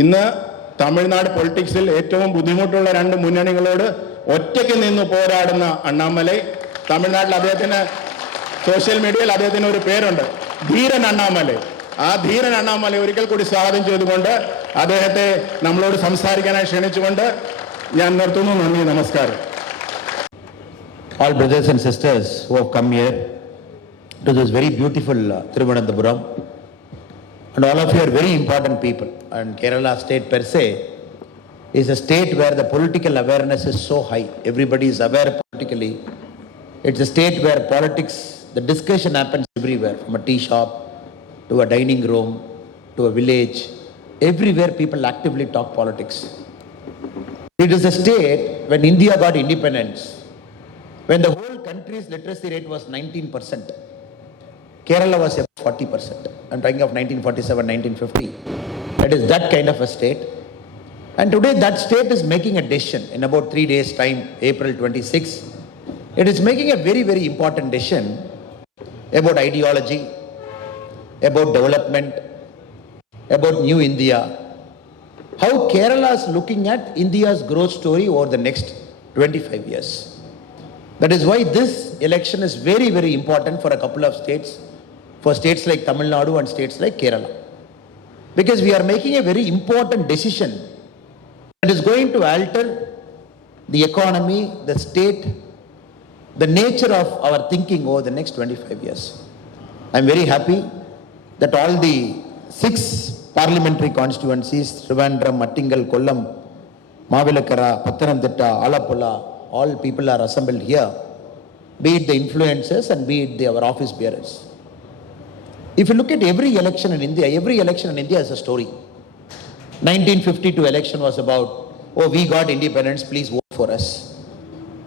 ഇന്ന് തമിഴ്നാട് പൊളിറ്റിക്സിൽ ഏറ്റവും ബുദ്ധിമുട്ടുള്ള രണ്ട് മുന്നണികളോട് ഒറ്റയ്ക്ക് നിന്ന് പോരാടുന്ന അണ്ണാമലൈ. തമിഴ്നാട്ടിൽ അദ്ദേഹത്തിന് സോഷ്യൽ മീഡിയയിൽ അദ്ദേഹത്തിന് ഒരു പേരുണ്ട്, ധീരൻ അണ്ണാമലൈ. ആ ധീരൻ അണ്ണാമലൈ ഒരിക്കൽ കൂടി സ്വാഗതം ചെയ്തുകൊണ്ട് അദ്ദേഹത്തെ നമ്മളോട് സംസാരിക്കാനായി ക്ഷണിച്ചുകൊണ്ട് ഞാൻ നിർത്തുന്നു. നന്ദി, നമസ്കാരം. All brothers and sisters who have come here to this very beautiful Thiruvananthapuram, and all of you are very important people. And Kerala state per se is a state where the political awareness is so high. Everybody is aware politically. It's a state where politics, the discussion happens everywhere, from a tea shop to a dining room to a village. Everywhere people actively talk politics. It is a state when India got independence, when the whole country's literacy rate was 19%. Kerala was about 40%. I'm talking of 1947, 1950. It is that kind of a state. And today that state is making a decision in about 3 days' time, April 26. It is making a very, very important decision about ideology, about development, about New India. How Kerala is looking at India's growth story over the next 25 years. That is why this election is very, very important for a couple of states, for states like Tamil Nadu and states like Kerala. Because we are making a very important decision that is going to alter the economy, the state, the nature of our thinking over the next 25 years. I am very happy that all the 6 parliamentary constituencies, Trivandrum, Mattingal, Kollam, Mavilakara, Pathanamthitta, Alappuzha, all people are assembled here, be it the influencers and be it our office bearers. If you look at every election in India is a story. 1952 election was about, oh, we got independence, please vote for us.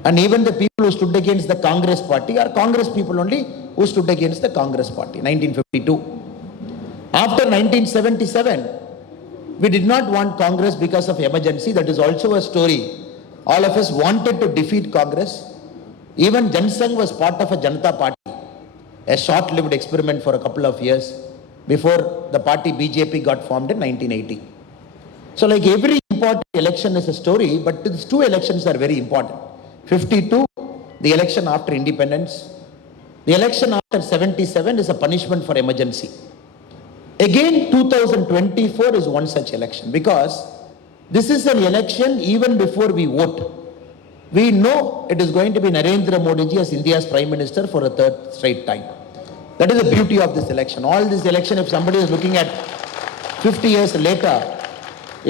And even the people who stood against the Congress party are Congress people only who stood against the Congress party, 1952. After 1977, we did not want Congress because of emergency. That is also a story. All of us wanted to defeat Congress. Even Jansangh was part of a Janata party, a short-lived experiment for a couple of years before the party BJP got formed in 1980. So like every important election is a story, but these 2 elections are very important. 52, the election after independence. The election after 77 is a punishment for emergency. Again, 2024 is one such election, because this is an election even before we vote. We know it is going to be Narendramodi as India's Prime Minister for a 3rd straight time. That is the beauty of this election. All this election, if somebody is looking at 50 years later,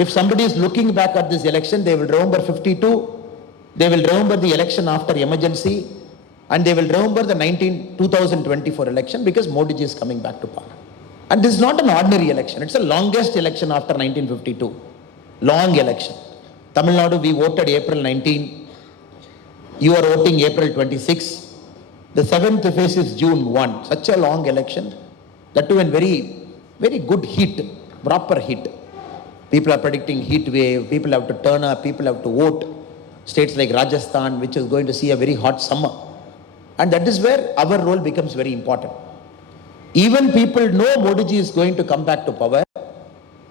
if somebody is looking back at this election, they will remember 52, they will remember the election after emergency, and they will remember the 2024 election, because Modi ji is coming back to power. And this is not an ordinary election. It's the longest election after 1952. Long election. Tamil Nadu, we voted April 19. You are voting April 26. The 7th phase is June 1. Such a long election. That too in very, very good heat, proper heat. People are predicting heat wave. People have to turn up. People have to vote. States like Rajasthan, which is going to see a very hot summer. And that is where our role becomes very important. Even people know Modi ji is going to come back to power.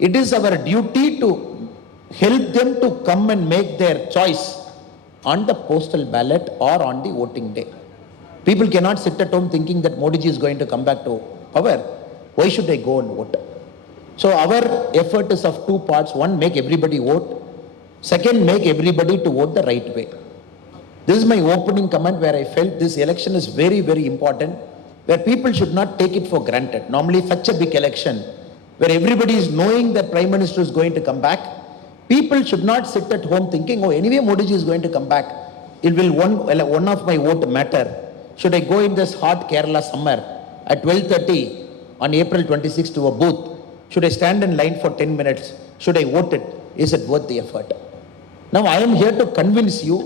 It is our duty to help them to come and make their choice on the postal ballot or on the voting day. People cannot sit at home thinking that Modi ji is going to come back to power. Why should I go and vote? So our effort is of 2 parts. One, make everybody vote. Second, make everybody to vote the right way. This is my opening comment, where I felt this election is very, very important, where people should not take it for granted. Normally such a big election, where everybody is knowing that Prime Minister is going to come back, people should not sit at home thinking, oh, anyway Modi ji is going to come back, it will one of my vote matter. Should I go in this hot Kerala summer at 12:30 on April 26 to a booth? Should I stand in line for 10 minutes? Should I vote it? Is it worth the effort? Now I am here to convince you,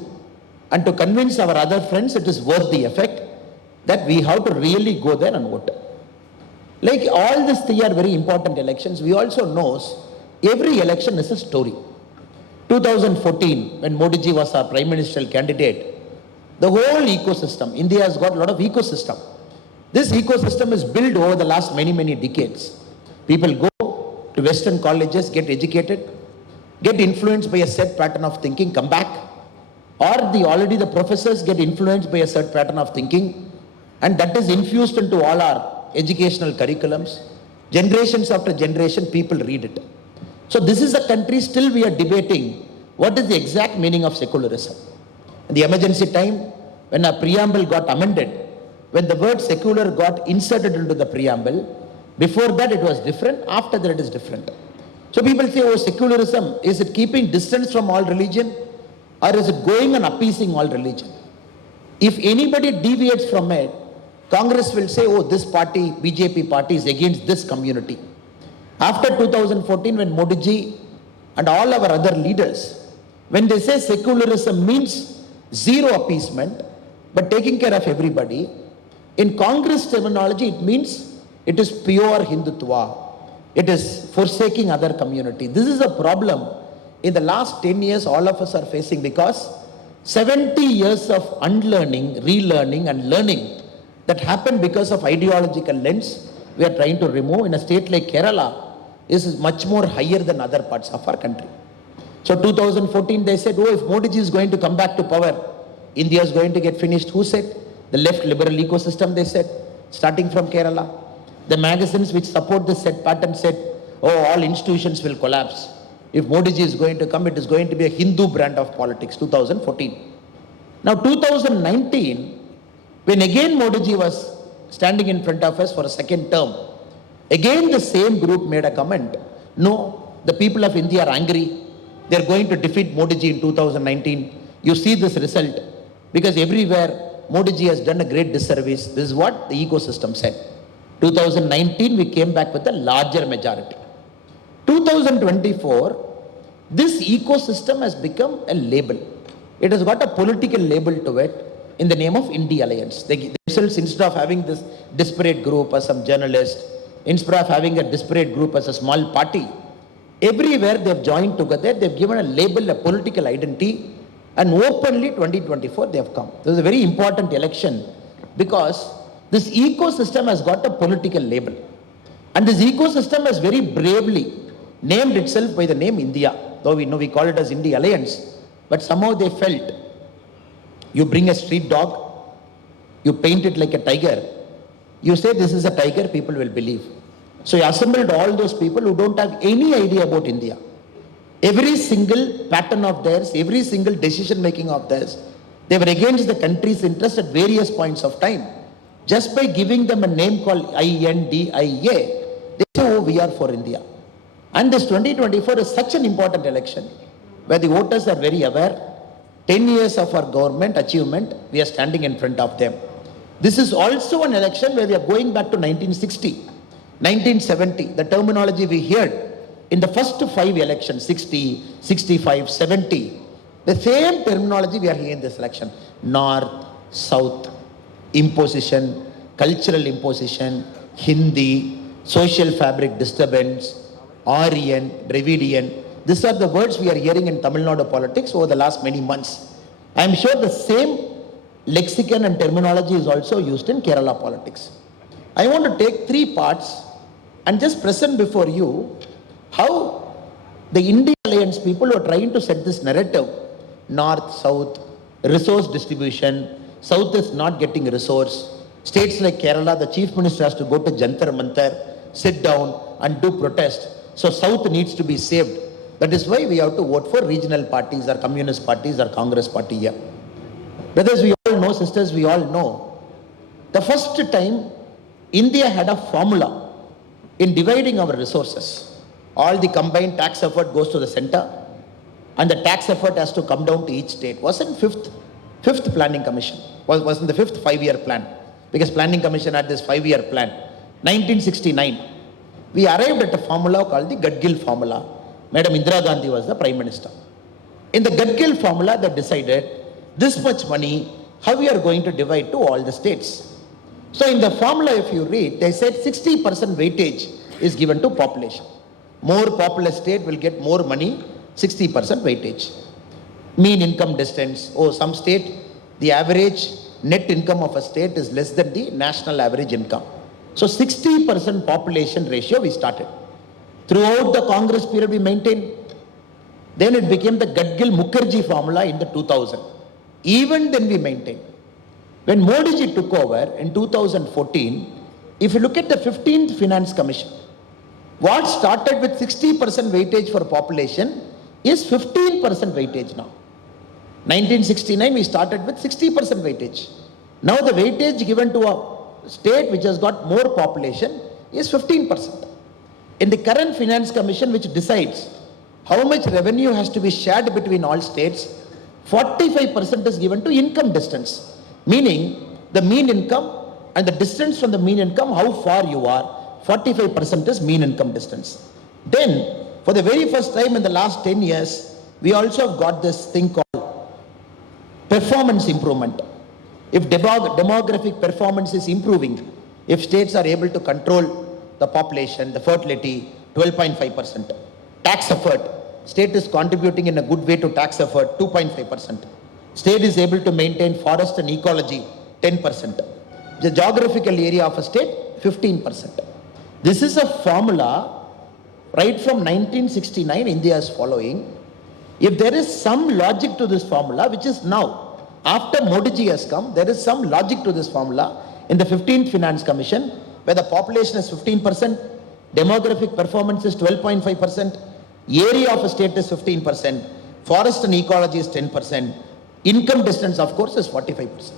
and to convince our other friends it is worth the effort, that we have to really go there and vote. Like all these 3 are very important elections. We also know every election is a story. 2014, when Modi ji was our Prime Ministerial candidate, the whole ecosystem, India has got a lot of ecosystem. This ecosystem is built over the last many, many decades. People go to Western colleges, get educated, get influenced by a set pattern of thinking, come back. Or already the professors get influenced by a set pattern of thinking, and that is infused into all our educational curriculums. Generations after generation, people read it. So this is a country still we are debating what is the exact meaning of secularism. In the emergency time, when our preamble got amended, when the word secular got inserted into the preamble, before that it was different, after that it is different. So people say, oh, secularism, is it keeping distance from all religion, or is it going and appeasing all religion? If anybody deviates from it, Congress will say, oh, this party, BJP party, is against this community. After 2014, when Modi ji and all our other leaders, when they say secularism means zero appeasement, but taking care of everybody, in Congress terminology, it means it is pure Hindutva. It is forsaking other community. This is a problem in the last 10 years all of us are facing, because 70 years of unlearning, relearning and learning that happened because of ideological lens we are trying to remove in a state like Kerala is much more higher than other parts of our country. So 2014 they said, oh, if Modi ji is going to come back to power, India is going to get finished. Who said? The left liberal ecosystem, they said, starting from Kerala. The magazines which support this set pattern said, oh, all institutions will collapse. If Modi ji is going to come, it is going to be a Hindu brand of politics, 2014. Now 2019, when again Modi ji was standing in front of us for a second term, again the same group made a comment. No, the people of India are angry. They are going to defeat Modi ji in 2019. You see this result, because everywhere Modi ji has done a great disservice. This is what the ecosystem said. 2019, we came back with a larger majority. 2024, this ecosystem has become a label. It has got a political label to it in the name of India Alliance. They themselves, instead of having this disparate group as some journalist, instead of having a disparate group as a small party, everywhere they have joined together, they have given a label, a political identity, and openly 2024 they have come. This is a very important election, because this ecosystem has got a political label. And this ecosystem has very bravely named itself by the name India. Though we know we call it as India Alliance, but somehow they felt, you bring a street dog, you paint it like a tiger, you say this is a tiger, people will believe. So you assembled all those people who don't have any idea about India. Every single pattern of theirs, every single decision making of theirs, they were against the country's interest at various points of time. Just by giving them a name called INDIA, they say, oh, we are for India. And this 2024 is such an important election, where the voters are very aware. 10 years of our government achievement, we are standing in front of them. This is also an election where we are going back to 1960, 1970, the terminology we heard in the first 5 elections, 60, 65, 70, the same terminology we are hearing in this election. North, South, imposition, cultural imposition, Hindi, social fabric disturbance, Aryan, Dravidian. These are the words we are hearing in Tamil Nadu politics over the last many months. I am sure the same lexicon and terminology is also used in Kerala politics. I want to take 3 parts and just present before you how the India Alliance people are trying to set this narrative. North, South, resource distribution, South is not getting resource. States like Kerala, the Chief Minister has to go to Jantar Mantar, sit down and do protest. So South needs to be saved. That is why we have to vote for regional parties or communist parties or Congress party here. Brothers, we all know, sisters, we all know, the first time India had a formula in dividing our resources. All the combined tax effort goes to the center, and the tax effort has to come down to each state. Wasn't fifth planning commission, wasn't the 5th 5-year plan, because planning commission had this 5-year plan. 1969, we arrived at a formula called the Gadgil formula. Madam Indira Gandhi was the Prime Minister. In the Gadgil formula, they decided this much money, how we are going to divide to all the states. So in the formula, if you read, they said 60% weightage is given to population. More populous state will get more money, 60% weightage. Mean income distance, some state, the average net income of a state is less than the national average income. So 60% population ratio we started. Throughout the Congress period, we maintained. Then it became the Gadgil-Mukherjee formula in the 2000. Even then we maintained. When Modi ji took over in 2014, if you look at the 15th Finance Commission, what started with 60% weightage for population is 15% weightage now. 1969 we started with 60% weightage. Now the weightage given to a state which has got more population is 15%. In the current Finance Commission, which decides how much revenue has to be shared between all states, 45% is given to income distance. Meaning the mean income and the distance from the mean income, how far you are, 45% is mean income distance. Then, for the very first time in the last 10 years, we also have got this thing called performance improvement. If demographic performance is improving, if states are able to control the population, the fertility, 12.5%. Tax effort, state is contributing in a good way to tax effort, 2.5%. State is able to maintain forest and ecology, 10%. The geographical area of a state, 15%. This is a formula right from 1969 India is following. If there is some logic to this formula, which is now, after Modi ji has come, there is some logic to this formula in the 15th Finance Commission, where the population is 15%, demographic performance is 12.5%, area of a state is 15%, forest and ecology is 10%, income distance of course is 45%.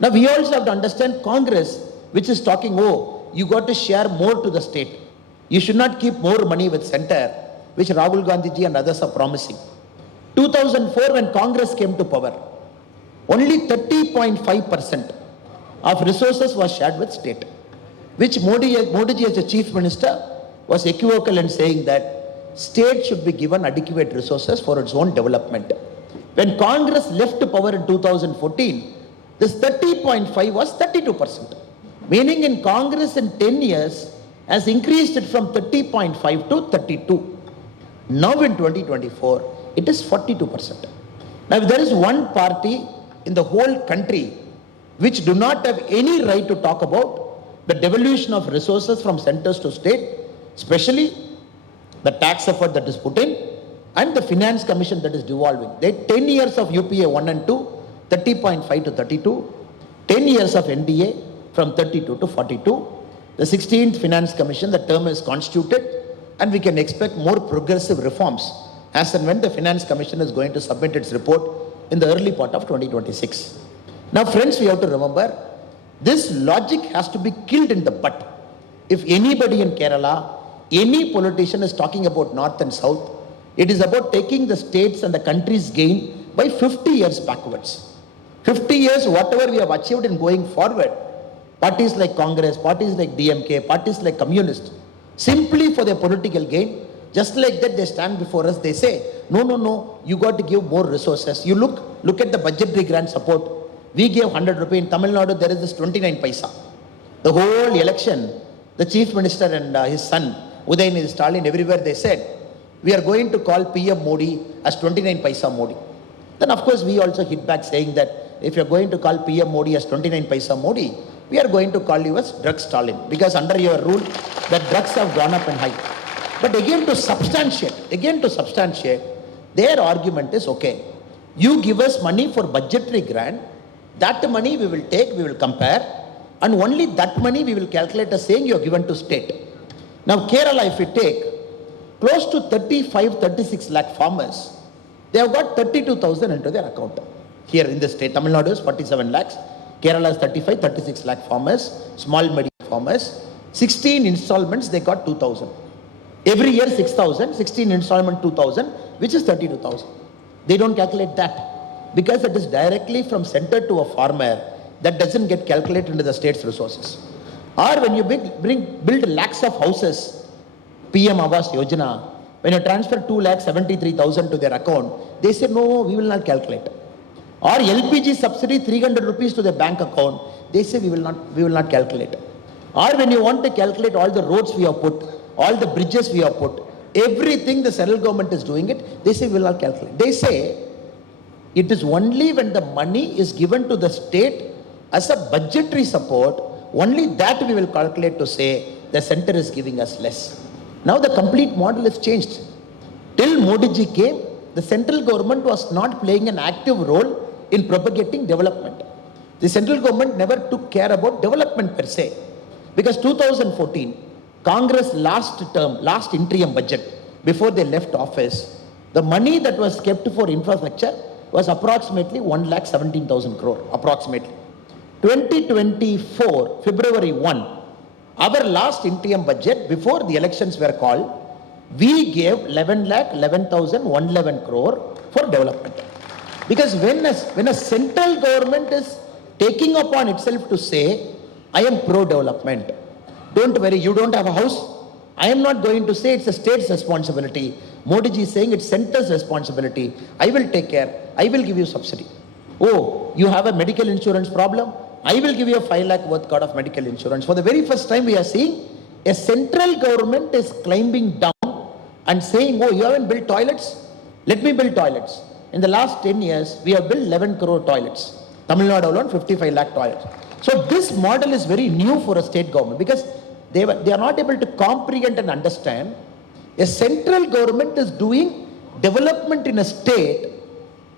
Now we also have to understand Congress, which is talking, oh, you got to share more to the state. You should not keep more money with center, which Rahul Gandhi ji and others are promising. 2004 when Congress came to power, only 30.5% of resources was shared with state, which Modi ji as a chief minister was equivocal in saying that state should be given adequate resources for its own development. When Congress left power in 2014, this 30.5 was 32%. Meaning in Congress in 10 years has increased it from 30.5 to 32. Now in 2024, it is 42%. Now if there is one party in the whole country which do not have any right to talk about the devolution of resources from centers to state, especially the tax effort that is put in and the finance commission that is devolving. They 10 years of UPA 1 and 2, 30.5 to 32, 10 years of NDA from 32 to 42. The 16th Finance Commission, the term is constituted and we can expect more progressive reforms as and when the Finance Commission is going to submit its report in the early part of 2026. Now friends, we have to remember, this logic has to be killed in the bud. If anybody in Kerala, any politician is talking about North and South, it is about taking the states and the country's gain by 50 years backwards. 50 years, whatever we have achieved in going forward, parties like Congress, parties like DMK, parties like Communist, simply for their political gain, just like that they stand before us, they say, no, you got to give more resources. You look at the budgetary grant support. We gave 100 rupees. In Tamil Nadu, there is this 29 paisa. The whole election, the chief minister and his son, Udayanithi Stalin, everywhere they said, we are going to call PM Modi as 29 paisa Modi. Then of course we also hit back saying that if you are going to call PM Modi as 29 paisa Modi, we are going to call you as drug Stalin, because under your rule, the drugs have gone up in high. But again to substantiate, their argument is, okay, you give us money for budgetary grant, that money we will take, we will compare, and only that money we will calculate as saying you are given to state. Now Kerala, if we take, close to 35-36 lakh farmers, they have got 32,000 into their account. Here in the state, Tamil Nadu is 47 lakhs, Kerala is 35-36 lakh farmers, small medium farmers, 16 installments they got 2,000. Every year 6,000, 16 installment 2,000, which is 32,000. They don't calculate that because it is directly from center to a farmer, that doesn't get calculated into the state's resources. Or when you build lakhs of houses, PM Awas Yojana, when you transfer 2,73,000 to their account, they say, no, we will not calculate. Or LPG subsidy 300 rupees to the bank account, they say we will not calculate. Or when you want to calculate all the roads we have put, all the bridges we have put, everything the central government is doing it, they say we will not calculate. They say it is only when the money is given to the state as a budgetary support, only that we will calculate to say the center is giving us less. Now the complete model has changed. Till Modi ji came, the central government was not playing an active role in propagating development. The central government never took care about development per se. Because 2014, Congress last interim budget, before they left office, the money that was kept for infrastructure was approximately 1,17,000 crore, approximately. 2024, February 1, our last interim budget before the elections were called, we gave 11,11,111 crore for development. Because when a central government is taking upon itself to say, I am pro-development, don't worry, you don't have a house, I am not going to say it's a state's responsibility. Modi ji is saying it's center's responsibility. I will take care, I will give you subsidy. Oh, you have a medical insurance problem? I will give you a 5 lakh worth of medical insurance. For the very first time we are seeing a central government is climbing down and saying, oh, you haven't built toilets? Let me build toilets. In the last 10 years, we have built 11 crore toilets. Tamil Nadu alone, 55 lakh toilets. So this model is very new for a state government because they are not able to comprehend and understand. A central government is doing development in a state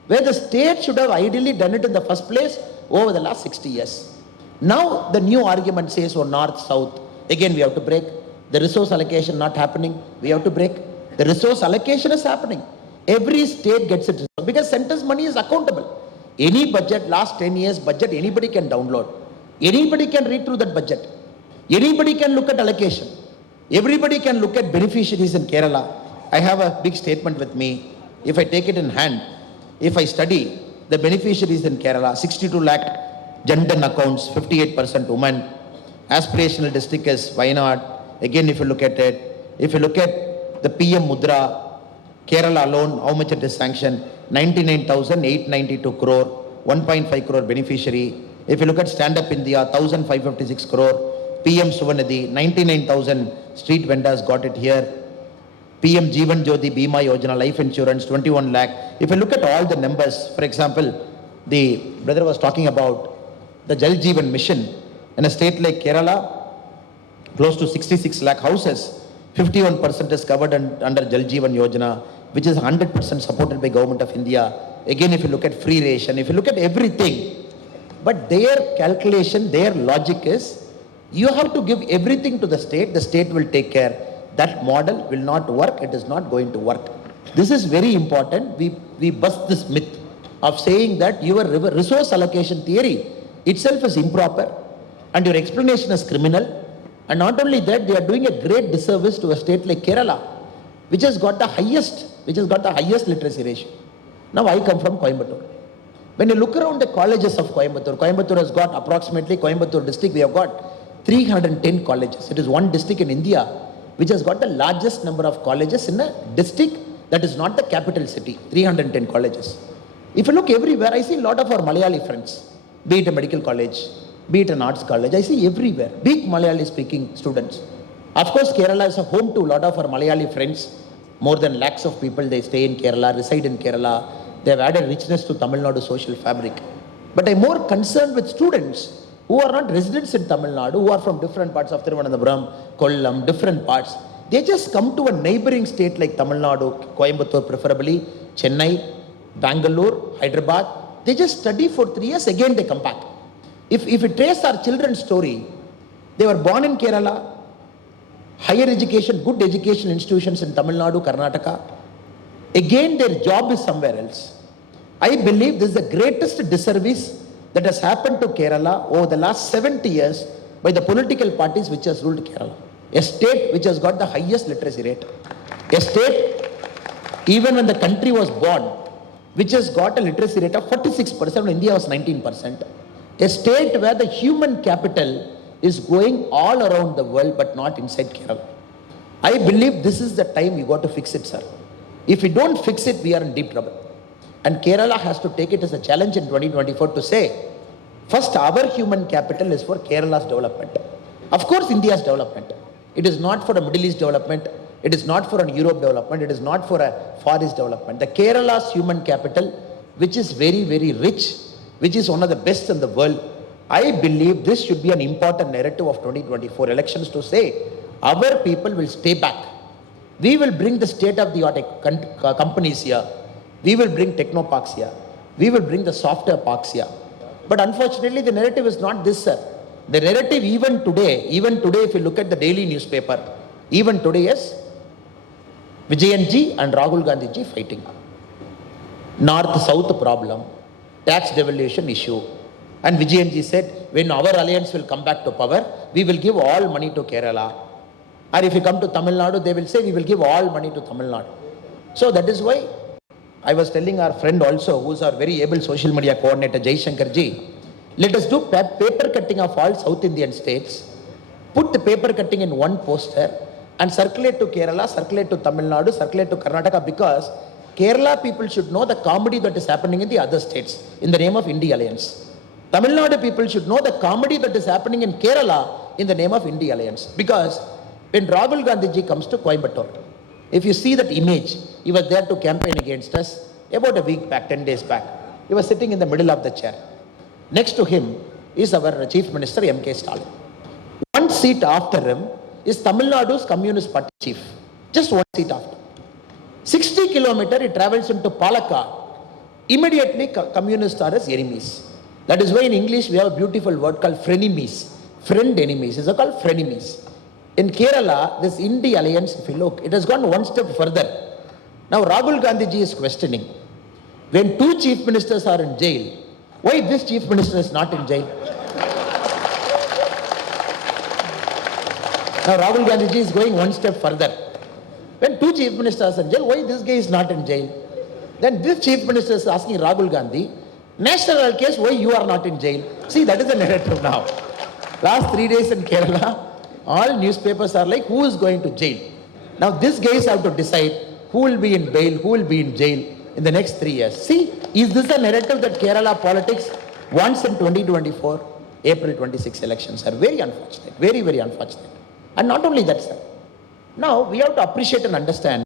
where the state should have ideally done it in the first place over the last 60 years. Now the new argument says, oh, north, south, again we have to break. The resource allocation not happening, we have to break. The resource allocation is happening. Every state gets it because center's money is accountable. Any budget, last 10 years budget, anybody can download. Anybody can read through that budget. Anybody can look at allocation. Everybody can look at beneficiaries in Kerala. I have a big statement with me. If I take it in hand, if I study the beneficiaries in Kerala, 62 lakh Jandan accounts, 58% women. Aspirational district is Wayanad. Again, if you look at it, if you look at the PM Mudra, Kerala alone, how much it is sanctioned? 99,892 crore, 1.5 crore beneficiary. If you look at Stand Up India, 1,556 crore. PM Suvanidhi, 99,000 street vendors got it here. PM Jeevan Jyoti Bima Yojana, life insurance, 21 lakh. If you look at all the numbers, for example, the brother was talking about the Jal Jeevan mission. In a state like Kerala, close to 66 lakh houses, 51% is covered under Jal Jeevan Yojana, which is 100% supported by Government of India. Again, if you look at free ration, if you look at everything, but their calculation, their logic is, you have to give everything to the state will take care. That model will not work, it is not going to work. This is very important. We bust this myth of saying that your resource allocation theory itself is improper and your explanation is criminal. And not only that, they are doing a great disservice to a state like Kerala, which has got the highest literacy ratio. Now I come from Coimbatore. When you look around the colleges of Coimbatore has got approximately, Coimbatore district, we have got 310 colleges. It is one district in India which has got the largest number of colleges in a district that is not the capital city, 310 colleges. If you look everywhere, I see a lot of our Malayali friends, be it a medical college, be it an arts college, I see everywhere, big Malayali speaking students. Of course, Kerala is a home to a lot of our Malayali friends. More than lakhs of people, they stay in Kerala, reside in Kerala. They have added richness to Tamil Nadu social fabric. But I'm more concerned with students who are not residents in Tamil Nadu, who are from different parts of Thiruvananthapuram, Kollam, different parts. They just come to a neighboring state like Tamil Nadu, Coimbatore preferably, Chennai, Bangalore, Hyderabad. They just study for 3 years, again they come back. If we trace our children's story, they were born in Kerala, higher education, good education institutions in Tamil Nadu, Karnataka. Again, their job is somewhere else. I believe this is the greatest disservice that has happened to Kerala over the last 70 years by the political parties which has ruled Kerala. A state which has got the highest literacy rate. A state, even when the country was born, which has got a literacy rate of 46%, when India was 19%. A state where the human capital is going all around the world but not inside Kerala. I believe this is the time we got to fix it, sir. If we don't fix it, we are in deep trouble. And Kerala has to take it as a challenge in 2024 to say, first our human capital is for Kerala's development. Of course, India's development. It is not for a Middle East development. It is not for a Europe development. It is not for a Far East development. The Kerala's human capital, which is very, very rich, which is one of the best in the world, I believe this should be an important narrative of 2024 elections to say, our people will stay back. We will bring the state-of-the-art companies here. We will bring technoparks here. We will bring the software parks here. But unfortunately, the narrative is not this, sir. The narrative even today, if you look at the daily newspaper, even today is Vijayanji and Rahul Gandhi ji fighting. North-South problem, tax devolution issue. And Vijayanji said, when our alliance will come back to power, we will give all money to Kerala. Or if you come to Tamil Nadu, they will say, we will give all money to Tamil Nadu. So that is why I was telling our friend also, who is our very able social media coordinator, Jai Shankar ji, let us do paper cutting of all South Indian states, put the paper cutting in one poster and circulate to Kerala, circulate to Tamil Nadu, circulate to Karnataka, because Kerala people should know the comedy that is happening in the other states in the name of India Alliance. Tamil Nadu people should know the comedy that is happening in Kerala in the name of India Alliance. Because when Rahul Gandhi ji comes to Coimbatore, if you see that image, he was there to campaign against us about a week back, 10 days back. He was sitting in the middle of the chair. Next to him is our Chief Minister M.K. Stalin. One seat after him is Tamil Nadu's Communist Party chief. Just one seat after. 60 kilometers he travels into Palakkad. Immediately communists are his enemies. That is why in English we have a beautiful word called frenemies. Friend enemies. These are called frenemies. In Kerala, this India alliance, if you look, it has gone one step further. Now Rahul Gandhi ji is questioning, when two chief ministers are in jail, why this chief minister is not in jail? Now Rahul Gandhi ji is going one step further. When two chief ministers are in jail, why this guy is not in jail? Then this chief minister is asking Rahul Gandhi, national case, why you are not in jail? See, that is the narrative now. Last 3 days in Kerala, all newspapers are like, who is going to jail? Now these guys have to decide who will be in bail, who will be in jail in the next 3 years. See, is this a narrative that Kerala politics wants in 2024? April 26 elections are very unfortunate, very, very unfortunate. And not only that, sir. Now we have to appreciate and understand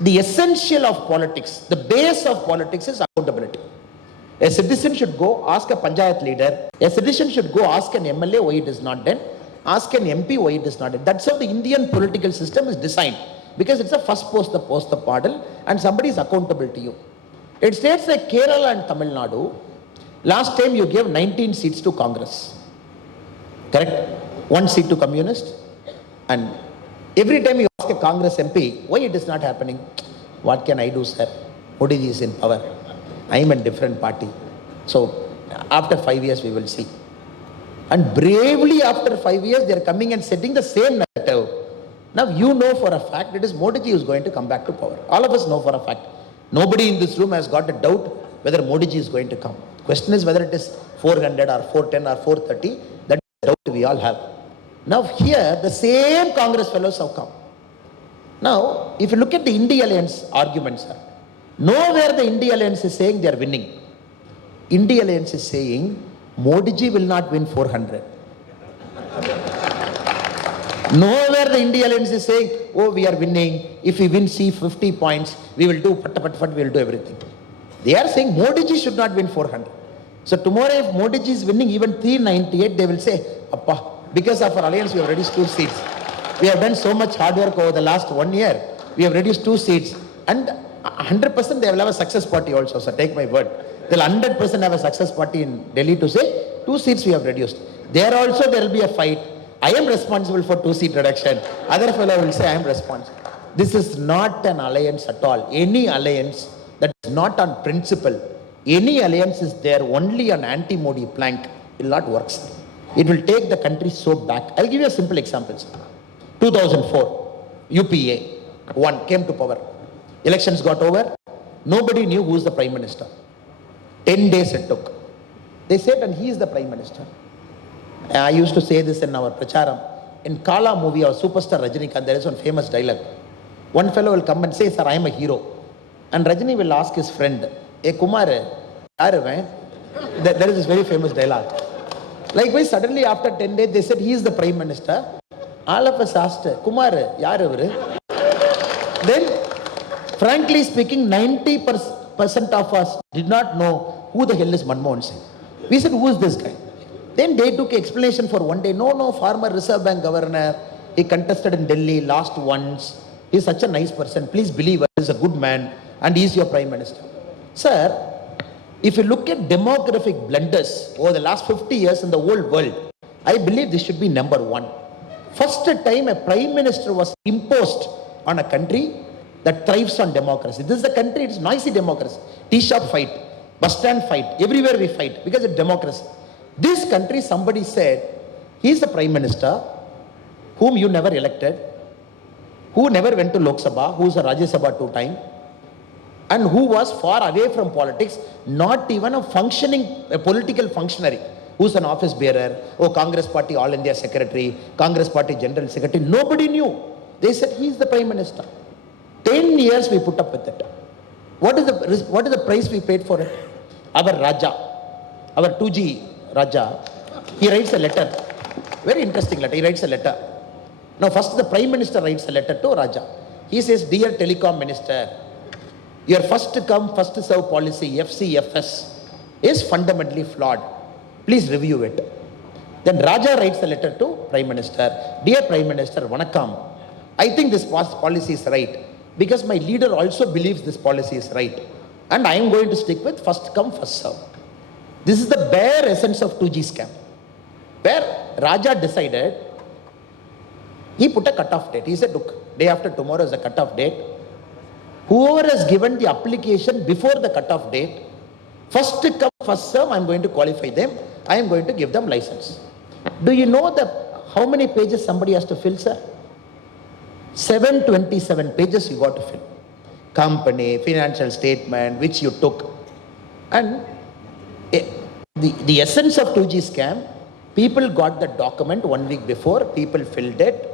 the essential of politics, the base of politics is accountability. A citizen should go ask a panchayat leader, a citizen should go ask an MLA why it is not done, ask an MP why it is not done. That's how the Indian political system is designed. Because it's a first post the parcel and somebody is accountable to you. It states like Kerala and Tamil Nadu, last time you gave 19 seats to Congress. Correct? 1 seat to Communist. And every time you ask a Congress MP, why it is not happening? What can I do, sir? Modi ji is in power. I am in different party. So after 5 years we will see. And bravely after 5 years they are coming and setting the same narrative. Now you know for a fact it is Modi ji who is going to come back to power. All of us know for a fact. Nobody in this room has got a doubt whether Modi ji is going to come. Question is whether it is 400 or 410 or 430. That is the doubt we all have. Now here the same Congress fellows have come. Now if you look at the India Alliance arguments, nowhere the India Alliance is saying they are winning. India Alliance is saying Modi ji will not win 400. Nowhere the India Alliance is saying, oh, we are winning. If we win 50 points, we will do we will do everything. They are saying Modi ji should not win 400. So tomorrow if Modi ji is winning even 398, they will say, Appa, because of our alliance we have reduced 2 seats. We have done so much hard work over the last 1 year. We have reduced 2 seats. And 100% they will have a success party also. So take my word. They will 100% have a success party in Delhi to say, 2 seats we have reduced. There also there will be a fight. I am responsible for 2-seat reduction. Other fellow will say I am responsible. This is not an alliance at all. Any alliance that is not on principle, any alliance is there only on anti-Modi plank, will not work. It will take the country so back. I'll give you a simple example. 2004, UPA came to power. Elections got over. Nobody knew who is the Prime Minister. 10 days it took. They said, and he is the Prime Minister. I used to say this in our pracharam. In Kala movie, our superstar Rajinikanth, there is one famous dialogue. One fellow will come and say, sir, I am a hero. And Rajini will ask his friend, hey Kumar, there is this very famous dialogue. Likewise, suddenly after 10 days, they said, he is the Prime Minister. All of us asked, Kumar, yaar Then, frankly speaking, 90% of us did not know who the hell is Manmohan Singh. We said, who is this guy? Then they took explanation for one day. No, former Reserve Bank governor. He contested in Delhi, lost once. He's such a nice person. Please believe he's a good man and he's your prime minister. Sir, if you look at demographic blunders over the last 50 years in the whole world, I believe this should be number one. First time a prime minister was imposed on a country that thrives on democracy. This is a country, it's noisy democracy. Tea shop fight, bus stand fight, everywhere we fight because it's democracy. This country, somebody said, he's the prime minister whom you never elected, who never went to Lok Sabha, who's a Rajya Sabha 2 times, and who was far away from politics, not even a political functionary, who's an office bearer, Congress Party All India Secretary, Congress Party General Secretary. Nobody knew. They said he's the prime minister. 10 years we put up with it. What is the price we paid for it? Our Raja, our 2G Raja, he writes a letter. Very interesting letter. He writes a letter. Now first the prime minister writes a letter to Raja. He says, dear telecom minister, your first come first serve policy FCFS is fundamentally flawed. Please review it. Then Raja writes a letter to prime minister. Dear prime minister, vanakkam. I think this policy is right because my leader also believes this policy is right. And I am going to stick with first come first serve. This is the bare essence of 2G scam. Where Raja decided, he put a cut-off date. He said, look, day after tomorrow is a cut-off date. Whoever has given the application before the cut-off date, first come, first serve, I am going to qualify them. I am going to give them license. Do you know how many pages somebody has to fill, sir? 727 pages you got to fill. Company, financial statement, which you took. And the essence of 2G scam, people got the document 1 week before, people filled it.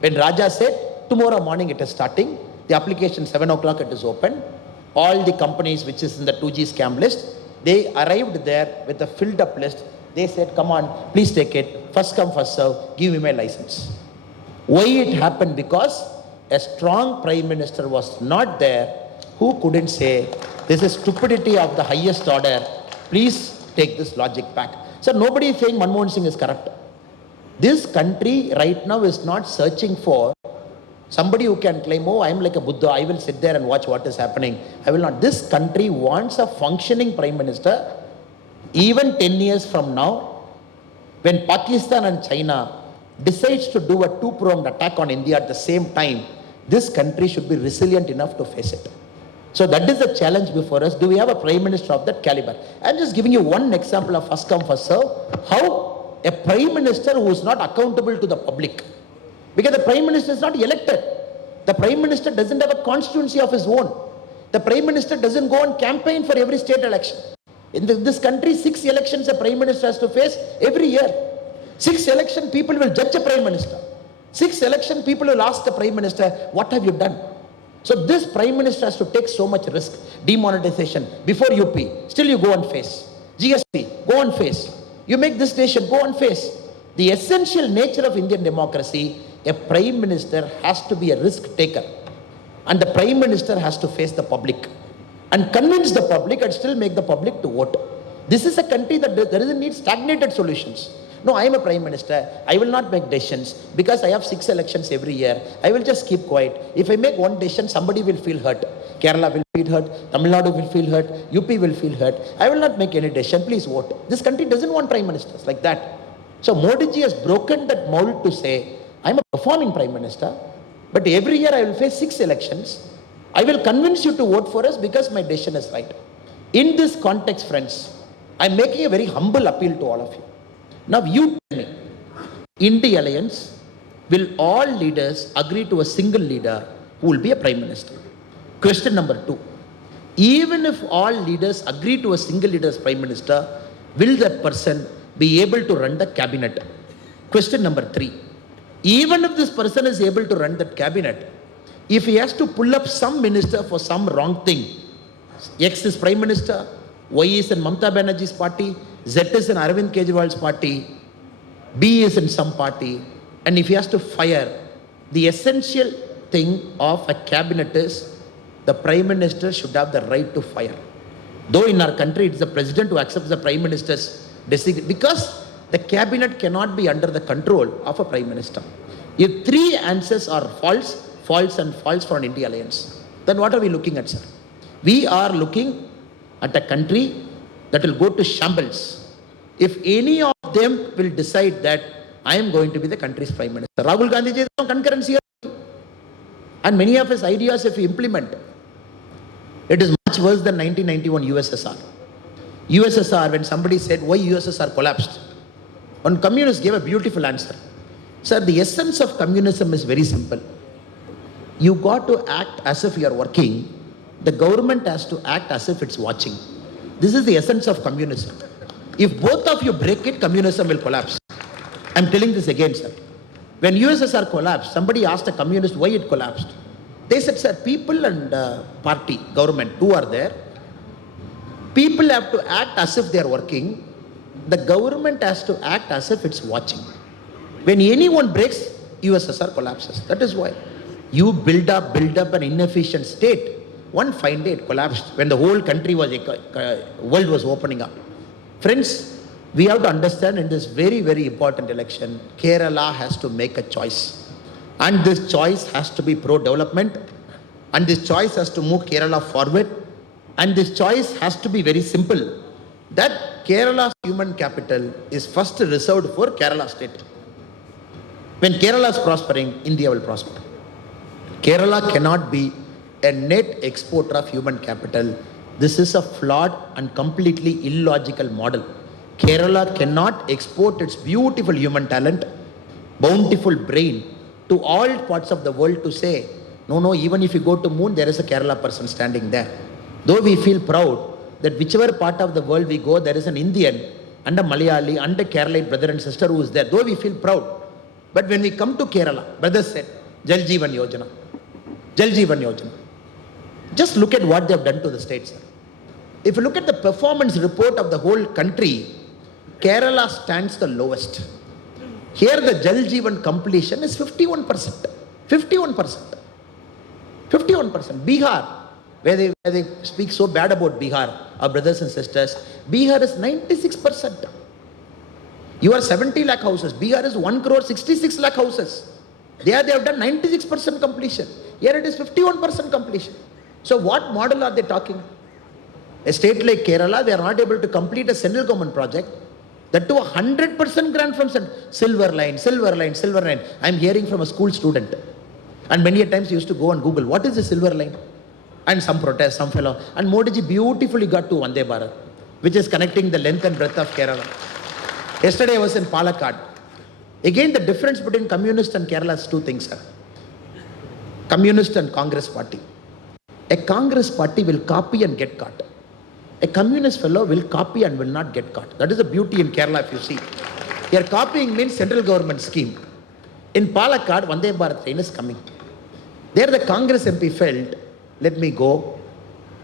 When Raja said, tomorrow morning it is starting, the application 7 o'clock it is open. All the companies which is in the 2G scam list, they arrived there with a filled up list. They said, come on, please take it. First come, first serve. Give me my license. Why it happened? Because a strong prime minister was not there who couldn't say, this is stupidity of the highest order. Please take this logic back. So nobody is saying Manmohan Singh is corrupt. This country right now is not searching for somebody who can claim, I am like a Buddha, I will sit there and watch what is happening. I will not. This country wants a functioning prime minister. Even 10 years from now, when Pakistan and China decides to do a two-pronged attack on India at the same time, this country should be resilient enough to face it. So that is the challenge before us. Do we have a prime minister of that caliber? I'm just giving you one example of first come, first serve. How a prime minister who is not accountable to the public, because the prime minister is not elected. The prime minister doesn't have a constituency of his own. The prime minister doesn't go on campaign for every state election. In this country, 6 elections a prime minister has to face every year. 6 election people will judge a prime minister. 6 election people will ask the prime minister, what have you done? So this prime minister has to take so much risk. Demonetization before UP, still you go and face. GST, go and face. You make this nation, go and face. The essential nature of Indian democracy, a prime minister has to be a risk taker. And the prime minister has to face the public and convince the public and still make the public to vote. This is a country that doesn't need stagnated solutions. No, I am a prime minister. I will not make decisions because I have 6 elections every year. I will just keep quiet. If I make one decision, somebody will feel hurt. Kerala will feel hurt. Tamil Nadu will feel hurt. UP will feel hurt. I will not make any decision. Please vote. This country doesn't want prime ministers like that. So Modi ji has broken that mold to say, I am a performing prime minister, but every year I will face 6 elections. I will convince you to vote for us because my decision is right. In this context, friends, I am making a very humble appeal to all of you. Now you tell me, in the alliance, will all leaders agree to a single leader who will be a prime minister? Question number 2. Even if all leaders agree to a single leader as prime minister, will that person be able to run the cabinet? Question number 3. Even if this person is able to run that cabinet, if he has to pull up some minister for some wrong thing, X is prime minister, Y is in Mamata Banerjee's party, Z is in Arvind Kejriwal's party, B is in some party, and if he has to fire, the essential thing of a cabinet is the prime minister should have the right to fire. Though in our country it's the president who accepts the prime minister's decision, because the cabinet cannot be under the control of a prime minister. If 3 answers are false, false for an India alliance. Then what are we looking at, sir? We are looking at a country that will go to shambles if any of them will decide that I am going to be the country's prime minister. Rahul Gandhi ji is on concurrency, and many of his ideas, if we implement, it is much worse than 1991 USSR. USSR, when somebody said why USSR collapsed, one communist gave a beautiful answer. Sir, the essence of communism is very simple. You got to act as if you are working. The government has to act as if it's watching. This is the essence of communism. If both of you break it, communism will collapse. I'm telling this again, sir. When USSR collapsed, somebody asked a communist why it collapsed. They said, sir, people and party, government, two are there. People have to act as if they are working. The government has to act as if it's watching. When anyone breaks, USSR collapses. That is why you build up an inefficient state. One fine day it collapsed when the whole country world was opening up. Friends, we have to understand in this very, very important election, Kerala has to make a choice. And this choice has to be pro-development. And this choice has to move Kerala forward. And this choice has to be very simple. That Kerala's human capital is first reserved for Kerala state. When Kerala is prospering, India will prosper. Kerala cannot be a net exporter of human capital. This is a flawed and completely illogical model. Kerala cannot export its beautiful human talent, bountiful brain to all parts of the world to say, no, even if you go to moon, there is a Kerala person standing there. Though we feel proud that whichever part of the world we go, there is an Indian and a Malayali and a Keralite brother and sister who is there. Though we feel proud. But when we come to Kerala, brothers said, Jal Jeevan Yojana. Jal Jeevan Yojana. Just look at what they have done to the states. If you look at the performance report of the whole country, Kerala stands the lowest. Here the Jal Jeevan completion is 51%. 51%. 51%. Bihar, where they speak so bad about Bihar, our brothers and sisters, Bihar is 96%. You are 70 lakh houses. Bihar is 1 crore 66 lakh houses. There they have done 96% completion. Here it is 51% completion. So what model are they talking? A state like Kerala, they are not able to complete a central government project. That to 100% grant from silver line. I'm hearing from a school student. And many a times you used to go and Google, what is the silver line? And some protest, some fellow. And Modi ji beautifully got to Vande Bharat, which is connecting the length and breadth of Kerala. Yesterday I was in Palakkad. Again, the difference between communist and Kerala is two things, sir. Communist and Congress party. A Congress party will copy and get caught. A communist fellow will copy and will not get caught. That is the beauty in Kerala, if you see. Here copying means central government scheme. In Palakkad, Vande Bharat train is coming. There the Congress MP felt, let me go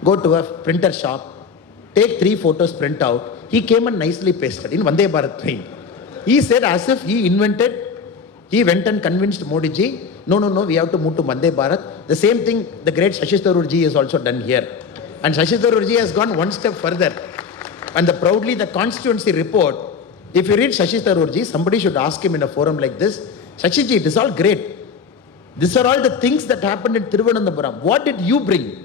to a printer shop, take 3 photos, print out. He came and nicely pasted in Vande Bharat train. He said as if he went and convinced Modi ji, no, we have to move to Vande Bharat. The same thing the great Shashi Tharoor ji has also done here. And Shashi Tharoor ji has gone one step further. And proudly the constituency report, if you read Shashi Tharoor ji, somebody should ask him in a forum like this, Shashi ji, it is all great. These are all the things that happened in Thiruvananthapuram. What did you bring?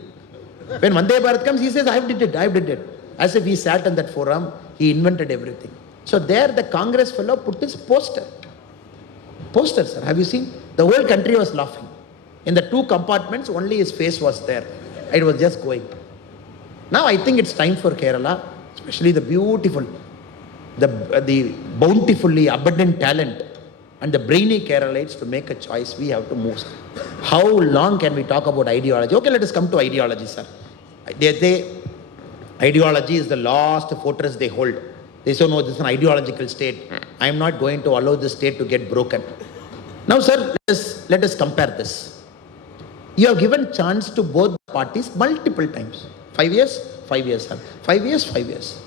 When Vande Bharat comes, he says, I did it. As if he sat in that forum, he invented everything. So there the Congress fellow put this poster. Poster, sir, have you seen? The whole country was laughing. In the 2 compartments, only his face was there. It was just going. Now I think it's time for Kerala, especially the beautiful, the bountifully abundant talent and the brainy Keralites to make a choice. We have to move. How long can we talk about ideology? Okay, let us come to ideology, sir. Ideology is the last fortress they hold. They say, no, this is an ideological state. I am not going to allow this state to get broken. Now, sir, let us compare this. You have given chance to both parties multiple times. 5 years, 5 years, sir. 5 years, 5 years.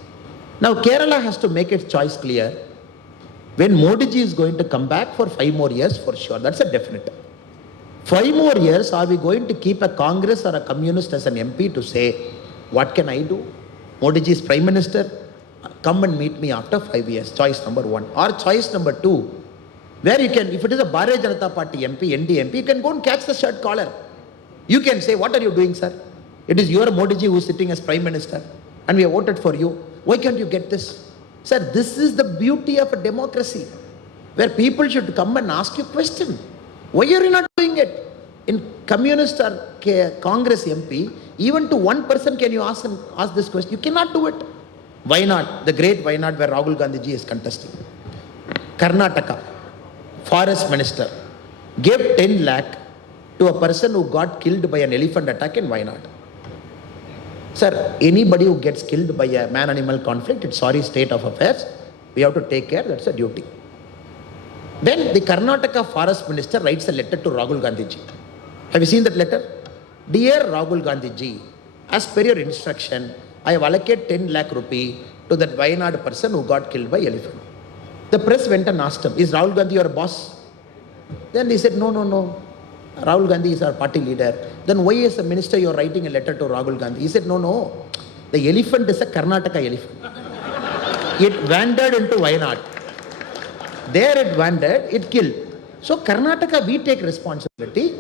Now, Kerala has to make its choice clear. When Modi ji is going to come back for 5 more years, for sure, that's a definite. 5 more years, are we going to keep a Congress or a communist as an MP to say, what can I do? Modi ji is Prime Minister, come and meet me after 5 years. Choice number 1. Or choice number 2, where you can, if it is a Bharatiya Janata Party MP, ND MP, you can go and catch the shirt collar. You can say, what are you doing, sir? It is your Modi ji who is sitting as Prime Minister and we have voted for you. Why can't you get this? Sir, this is the beauty of a democracy, where people should come and ask you question. Why are you not doing it? In Communist or Congress MP, even to one person can you ask this question? You cannot do it. Why not? The great why not, where Rahul Gandhi ji is contesting. Karnataka, Forest Minister, gave 10 lakh to a person who got killed by an elephant attack in Wayanad. Sir, anybody who gets killed by a man-animal conflict, it's sorry state of affairs. We have to take care, that's a duty. Then the Karnataka Forest Minister writes a letter to Rahul Gandhi ji. Have you seen that letter? Dear Rahul Gandhi ji, as per your instruction, I have allocated 10 lakh rupee to that Wayanad person who got killed by elephant. The press went and asked him, is Rahul Gandhi your boss? Then he said, no. Rahul Gandhi is our party leader. Then why as a minister you are writing a letter to Rahul Gandhi? He said, no. The elephant is a Karnataka elephant. It wandered into Wayanad. There it wandered, it killed. So Karnataka, we take responsibility.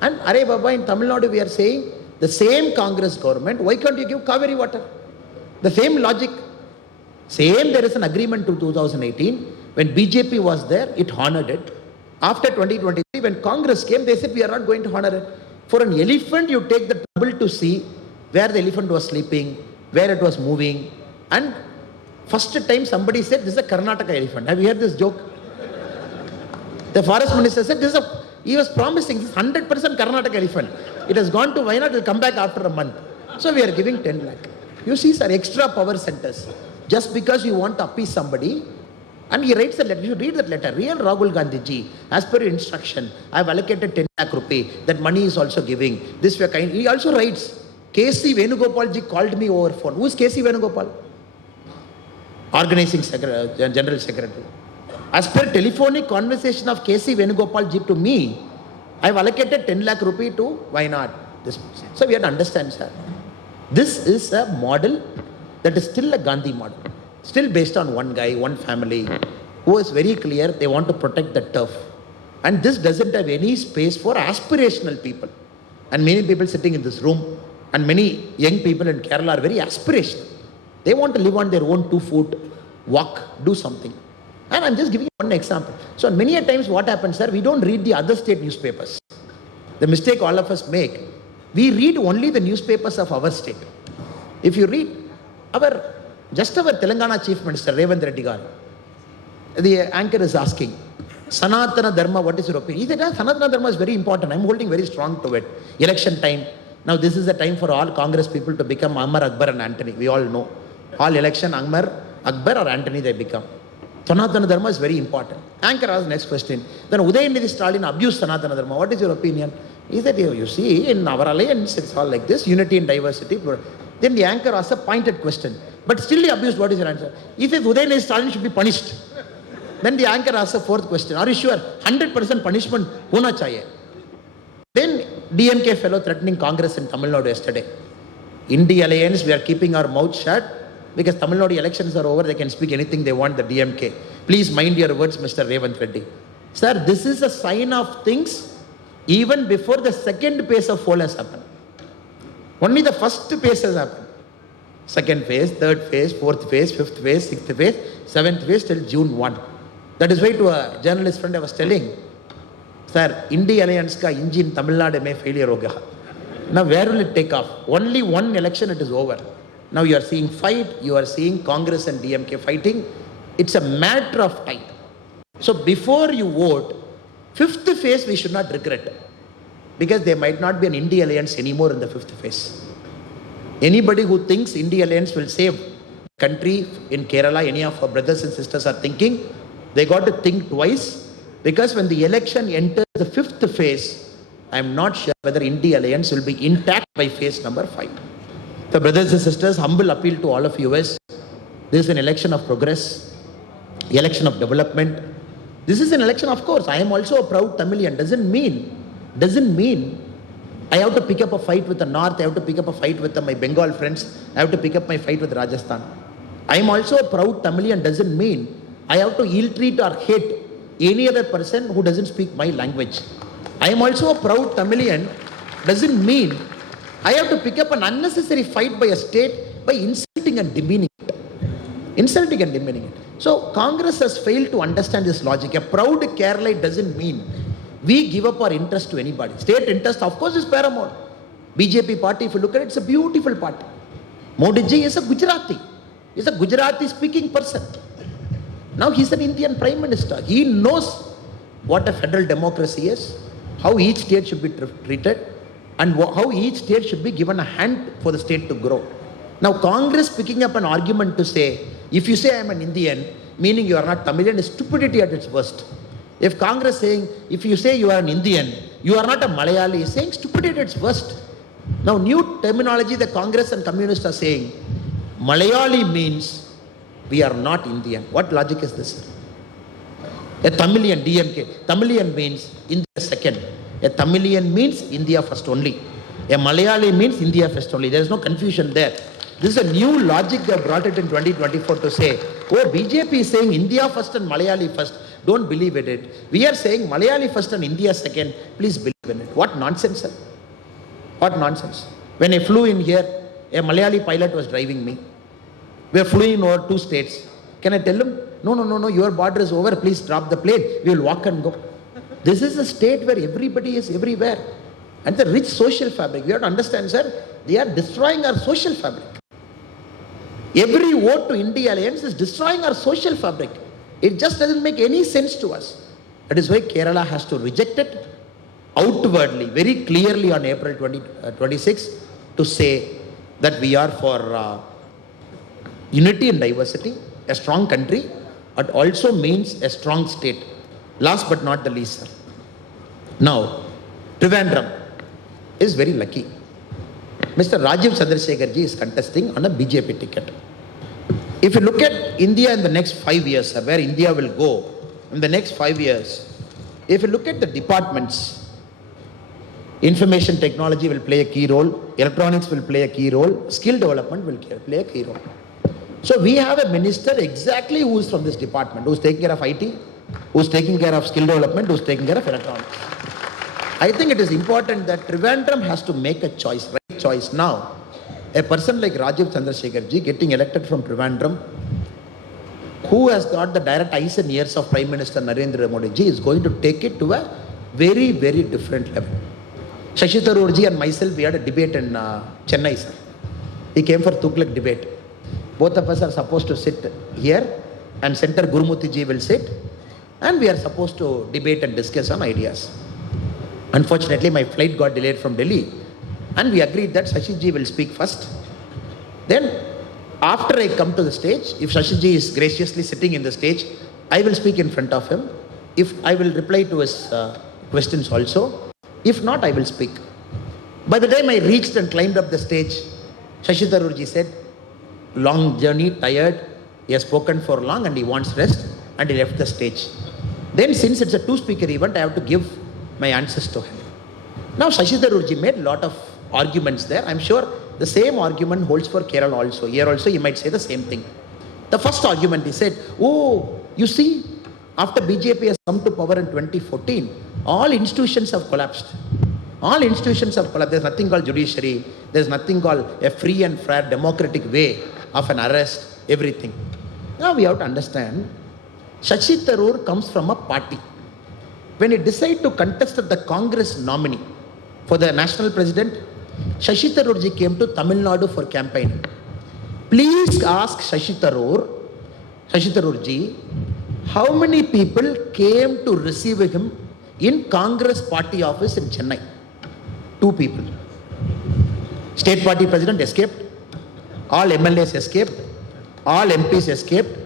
And Are Baba, in Tamil Nadu we are saying, the same Congress government, why can't you give Kaveri water? The same logic. Same, there is an agreement to 2018. When BJP was there, it honored it. After 2023, when Congress came, they said, we are not going to honor it. For an elephant, you take the trouble to see where the elephant was sleeping, where it was moving. And first time somebody said, this is a Karnataka elephant. Have you heard this joke? The forest minister said, he was promising this 100% Karnataka elephant. It has gone to Wayanad, it will come back after a month. So we are giving 10 lakh. You see, sir, extra power centers. Just because you want to appease somebody, and he writes a letter, you should read that letter. Real Rahul Gandhi ji, as per your instruction, I have allocated 10 lakh rupee. That money is also giving. This way kind. He also writes, K.C. Venugopal ji called me over phone. Who is K.C. Venugopal? Organizing General Secretary. As per telephonic conversation of K.C. Venugopal ji to me, I have allocated 10 lakh rupee to Wayanad. So we have to understand, sir. This is a model that is still a Gandhi model. Still based on one guy, one family, who is very clear they want to protect the turf. And this doesn't have any space for aspirational people. And many people sitting in this room, and many young people in Kerala are very aspirational. They want to live on their own 2 feet, walk, do something. And I'm just giving you one example. So many a times what happens, sir, we don't read the other state newspapers. The mistake all of us make, we read only the newspapers of our state. If you read our Telangana Chief Minister, Revanth Reddy garu, the anchor is asking, Sanatana Dharma, what is your opinion? He said, Sanatana Dharma is very important. I'm holding very strong to it. Election time. Now this is the time for all Congress people to become Ammar, Akbar and Antony. We all know. All election, Ammar, Akbar or Antony they become. Sanatana Dharma is very important. Anchor asks next question. Then Udayanithi Stalin abused Sanatana Dharma. What is your opinion? He said, you see, in our alliance, it's all like this, unity and diversity. Then the anchor asks a pointed question. But still he abused, what is your answer? He says, Udayanithi Stalin should be punished. Then the anchor asks a 4th question. Are you sure? 100% punishment hona chahiye. Then DMK fellow threatening Congress in Tamil Nadu yesterday. In the alliance, we are keeping our mouth shut because Tamil Nadu elections are over. They can speak anything they want, the DMK. Please mind your words, Mr. Revanth Reddy. Sir, this is a sign of things even before the second phase of poll has happened. Only the first phase has happened. Second phase, third phase, fourth phase, fifth phase, sixth phase, seventh phase till June 1. That is why to a journalist friend I was telling, sir, India Alliance ka engine Tamil Nadu mein failure hoga. Now where will it take off? Only one election it is over. Now you are seeing fight, you are seeing Congress and DMK fighting. It's a matter of time. So before you vote, 5th phase we should not regret. Because there might not be an India Alliance anymore in the 5th phase. Anybody who thinks India Alliance will save country in Kerala, any of our brothers and sisters are thinking, they got to think twice. Because when the election enters the 5th phase, I am not sure whether India Alliance will be intact by phase number 5. So brothers and sisters, humble appeal to all of you is, this is an election of progress, election of development. This is an election, of course. I am also a proud Tamilian. Doesn't mean I have to pick up a fight with the North, I have to pick up a fight with my Bengal friends, I have to pick up my fight with Rajasthan. I am also a proud Tamilian. Doesn't mean I have to ill-treat or hate any other person who doesn't speak my language. I am also a proud Tamilian doesn't mean I have to pick up an unnecessary fight by a state by insulting and demeaning it. Insulting and demeaning it. So Congress has failed to understand this logic. A proud Kerala doesn't mean we give up our interest to anybody. State interest, of course, is paramount. BJP party, if you look at it, it's a beautiful party. Modi ji is a Gujarati. He's a Gujarati speaking person. Now he's an Indian Prime Minister. He knows what a federal democracy is, how each state should be treated, and how each state should be given a hand for the state to grow. Now Congress picking up an argument to say, if you say I am an Indian, meaning you are not Tamilian, is stupidity at its worst. If Congress saying, if you say you are an Indian, you are not a Malayali, is saying stupidity at its worst. Now new terminology the Congress and communists are saying, Malayali means we are not Indian. What logic is this? A Tamilian, DMK. Tamilian means India second. A Tamilian means India first only. A Malayali means India first only. There is no confusion there. This is a new logic they have brought it in 2024 to say, oh, BJP is saying India first and Malayali first. Don't believe in it. We are saying Malayali first and India second. Please believe in it. What nonsense, sir? What nonsense. When I flew in here, a Malayali pilot was driving me. We are flying over 2 states. Can I tell him? No, your border is over. Please drop the plane. We will walk and go. This is a state where everybody is everywhere. And the rich social fabric. We have to understand, sir, they are destroying our social fabric. Every vote to India Alliance is destroying our social fabric. It just doesn't make any sense to us. That is why Kerala has to reject it outwardly, very clearly on April 26 to say that we are for unity and diversity, a strong country, but also means a strong state. Last but not the least, sir. Now, Trivandrum is very lucky. Mr. Rajiv Chandrasekhar ji is contesting on a BJP ticket. If you look at India in the next 5 years, sir, where India will go in the next 5 years, if you look at the departments, information technology will play a key role, electronics will play a key role, skill development will play a key role. So we have a minister exactly who is from this department, who is taking care of IT, who is taking care of skill development, who is taking care of electronics. I think it is important that Trivandrum has to make a choice, right choice. Now, a person like Rajiv Chandrasekhar ji getting elected from Trivandrum, who has got the direct eyes and ears of Prime Minister Narendramodi ji, is going to take it to a very, very different level. Shashi Tharoor ji and myself, we had a debate in Chennai, sir. He came for Tughlaq debate. Both of us are supposed to sit here and Senator Gurumurthy ji will sit, and we are supposed to debate and discuss on ideas. Unfortunately, my flight got delayed from Delhi, and we agreed that Shashi ji will speak first. Then, after I come to the stage, if Shashi ji is graciously sitting in the stage, I will speak in front of him. If I will reply to his questions also. If not, I will speak. By the time I reached and climbed up the stage, Shashi Tharoor ji said, long journey, tired, he has spoken for long and he wants rest, and he left the stage. Then, since it's a 2-speaker event, I have to give my answers to him. Now, Shashi Tharoor ji made a lot of arguments there. I'm sure the same argument holds for Kerala also. Here also, he might say the same thing. The first argument, he said, oh, you see, after BJP has come to power in 2014, all institutions have collapsed. All institutions have collapsed. There's nothing called judiciary. There's nothing called a free and fair democratic way of an arrest, everything. Now we have to understand, Shashi Tharoor comes from a party. When he decided to contest as the Congress nominee for the national president, Shashi Tharoor ji came to Tamil Nadu for campaigning. Please ask Shashi Tharoor ji, how many people came to receive him in Congress party office in Chennai? 2 people. State party president escaped. All MLAs escaped. All MPs escaped.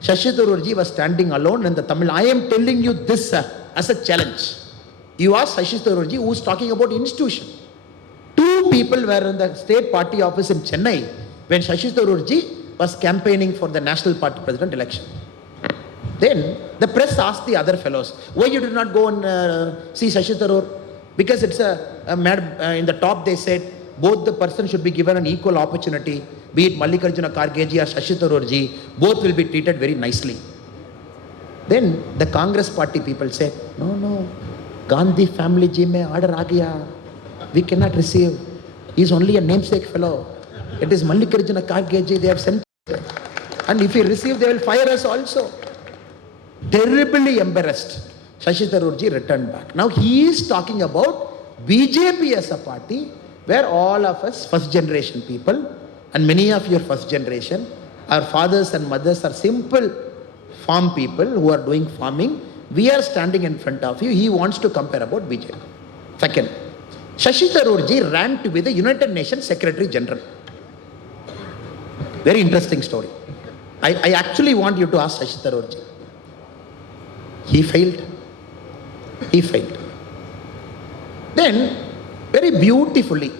Shashi Tharoor ji was standing alone in the Tamil. I am telling you this as a challenge. You ask Shashi Tharoor ji, who is talking about institution. 2 people were in the state party office in Chennai when Shashi Tharoor ji was campaigning for the national party president election. Then the press asked the other fellows, why you did not go and see Shashi Tharoor? Because it's in the top they said, both the person should be given an equal opportunity, be it Mallikarjuna Kharge ji or Shashi Tharoor ji, both will be treated very nicely. Then the Congress party people said, no, Gandhi family ji mein order aa gaya. We cannot receive. He is only a namesake fellow. It is Mallikarjuna Kharge ji, they have sent. And if we receive, they will fire us also. Terribly embarrassed. Shashi Tharoor ji returned back. Now he is talking about BJP as a party where all of us first generation people and many of your first generation, our fathers and mothers are simple farm people who are doing farming. We are standing in front of you. He wants to compare about BJP. Second, Shashi Tharoor ji ran to be the United Nations Secretary General. Very interesting story. I actually want you to ask Shashi Tharoor ji. He failed. He failed. Then, very beautifully,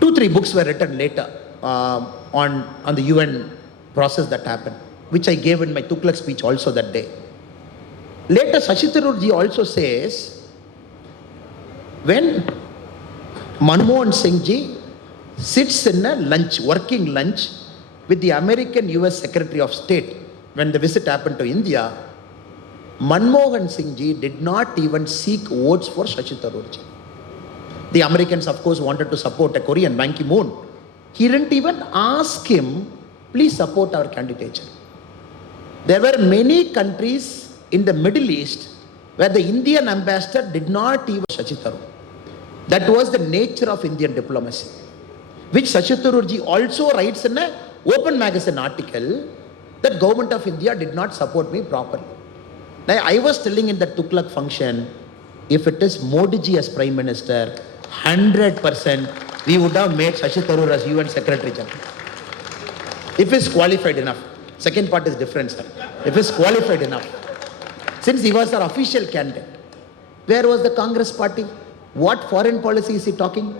2-3 books were written later on the UN process that happened, which I gave in my Tughlaq speech also that day. Later, Shashi Tharoor ji also says, when Manmohan Singh ji sits in a lunch, working lunch with the American US Secretary of State, when the visit happened to India, Manmohan Singh ji did not even seek votes for Shashi Tharoor ji. The Americans, of course, wanted to support a Korean, Ban Ki-moon. He didn't even ask him, please support our candidature. There were many countries in the Middle East where the Indian ambassador did not even Shashi Tharoor. That was the nature of Indian diplomacy, which Shashi Tharoor ji also writes in an open magazine article that government of India did not support me properly. Now, I was telling in the Tughlaq function, if it is Modi ji as Prime Minister, 100% we would have made Shashi Tharoor as UN Secretary General. If he's qualified enough. Second part is different, sir. If he's qualified enough. Since he was our official candidate, where was the Congress party? What foreign policy is he talking?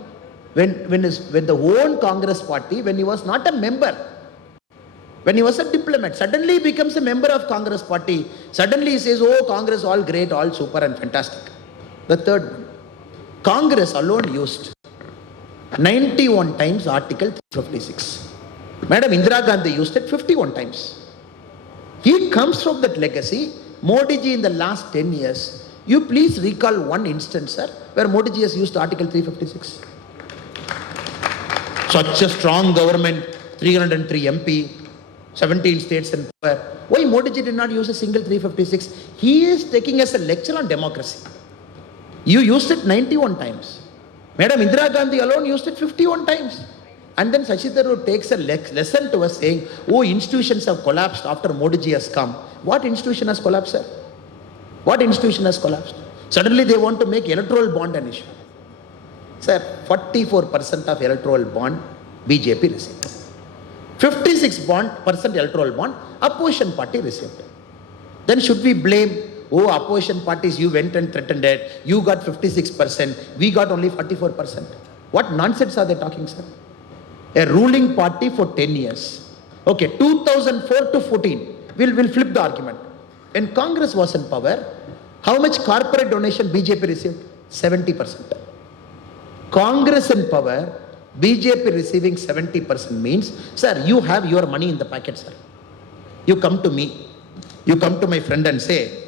When the own Congress party, when he was not a member, when he was a diplomat, suddenly he becomes a member of Congress party. Suddenly he says, oh, Congress, all great, all super and fantastic. The third one, Congress alone used 91 times Article 356. Madam Indira Gandhi used it 51 times. He comes from that legacy. Modi ji in the last 10 years, you please recall one instance, sir, where Modi ji has used Article 356. Such a strong government, 303 MP, 17 states in power. Why Modi ji did not use a single 356? He is taking us a lecture on democracy. You used it 91 times. Madam Indira Gandhi alone used it 51 times. And then Shashi Tharoor takes a lesson to us saying, oh, institutions have collapsed after Modi ji has come. What institution has collapsed, sir? What institution has collapsed? Suddenly they want to make electoral bond an issue. Sir, 44% of electoral bond BJP received. 56% electoral bond opposition party received. Then should we blame, oh, opposition parties, you went and threatened it, you got 56%, we got only 44%. What nonsense are they talking, sir? A ruling party for 10 years. Okay, 2004 to 14, we'll flip the argument. When Congress was in power, how much corporate donation BJP received? 70%. Congress in power, BJP receiving 70% means, sir, you have your money in the packet, sir. You come to me, you come to my friend and say,